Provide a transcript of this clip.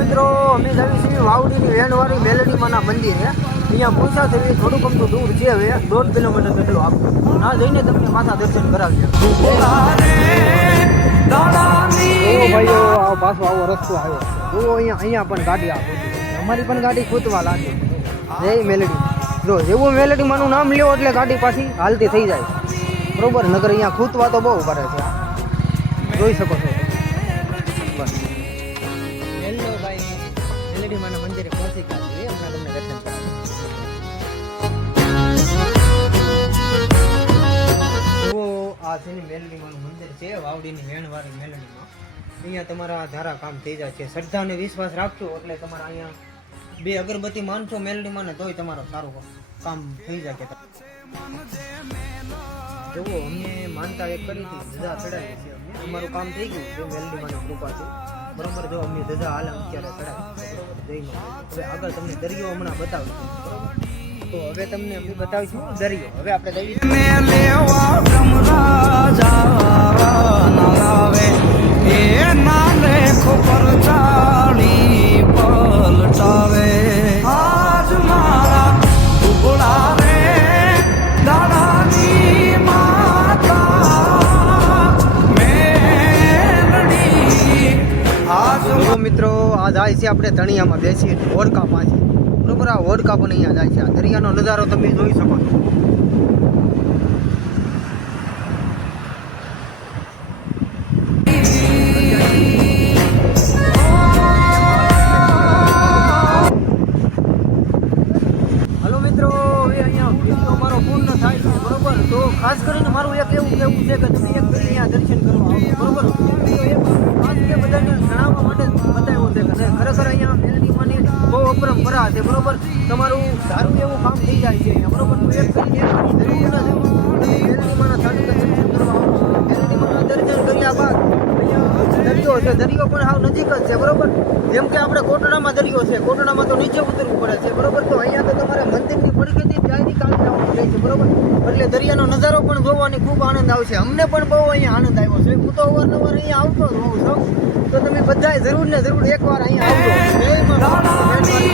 મિત્રો અમે જઈએ છીએ વાવડીની વેણવાળી મેલડીમાંના મંદિરે. અહીંયા પૂછાથી થોડુંક અમથું દૂર છે, હવે 1.5 કિલોમીટર જેટલું આપવું. ના જઈને તમને માથા દર્શન કરાવીએ. ભાઈઓ પાછો આવો રસ્તો આવ્યો. જો અહીંયા પણ ગાડી આપો, અમારી પણ ગાડી ખૂતવા લાગી. જય મેલડી. જો જેવું મેલડીમાંનું નામ લ્યો એટલે ગાડી પાછી હાલતી થઈ જાય બરોબર. નગર અહીંયા ખૂતવા તો બહુ કરે છે, જોઈ શકો છો. બસ હેલો ભાઈ, મેલડીમાંના મંદિરે પહોંચી ગયા છીએ. હમણાં તમને દર્શન કરાવીએ. આ છે ને મેલડીમાંનું મંદિર છે, વાવડીની વેણવાળી મેલડીમાં. અહીંયા તમારા ધારા કામ થઈ જાય છે. શ્રદ્ધા અને વિશ્વાસ રાખજો એટલે તમારા અહીંયા 2 અગરબત્તી માનશો મેલડીમાં ને તોય તમારો સારું કામ થઈ જાય. જુઓ અમને માનતા એક કરી હતી, ધજા ચડાવી છે. અમારું કામ થઈ ગયું જો મેલડીમાંની કૃપાથી બરોબર. જો અમને ધજા હાલ અત્યારે ચડાવી જઈને હવે આગળ તમને દરિયો હમણાં બતાવીશું બરોબર. તો હવે તમને હું બતાવીશું દરિયો. હવે આપણે જઈએ મિત્રો. આ જાય છે આપણે ધણિયામાં બેસીએ ઓરકા પાસે બરોબર. આ ઓરકા પણ અહીંયા જાય છે. આ દરિયાનો નજારો તમે જોઈ શકો છો. હલો મિત્રો, હવે અહીંયા વિડીયો અમારો પૂર્ણ થાય છે બરોબર. તો ખાસ કરીને મારું એક એવું કહેવું છે કે તમે એક ફેરી અહીંયા દર્શન કરવા આવો બરોબર. ખાસ કે બધાને જણાવવા માટે બતાવ્યો છે કે ખરેખર અહીંયા મેલડીમાંની બહુ પરંપરા છે બરોબર. તમારું સારું એવું કામ થઈ જાય છે અહીંયા બરોબર. તો એક ફેરી મેલડીમાંના સ્થાનિક દર્શન કરવા આવો. મેલડીમાંના દર્શન કર્યા બાદ દરિયો છે, દરિયો પણ હાવ નજીક જ છે બરોબર. જેમ કે આપણે કોટડામાં દરિયો છે, કોટડામાં તો નીચે ઉતરવું પડે છે બરોબર. તો અહીંયા તો તમારે મંદિરની પડખેથી ત્યાંથી કામ જવાનું રહે છે બરોબર. એટલે દરિયાનો નજારો પણ જોવાની ખૂબ આનંદ આવશે. અમને પણ બહુ અહીંયા આનંદ આવ્યો છે. હું તો અવારનવાર અહીંયા આવતો જ હોઉં છું. તો તમે બધાએ જરૂર ને જરૂર એકવાર અહીંયા આવજો.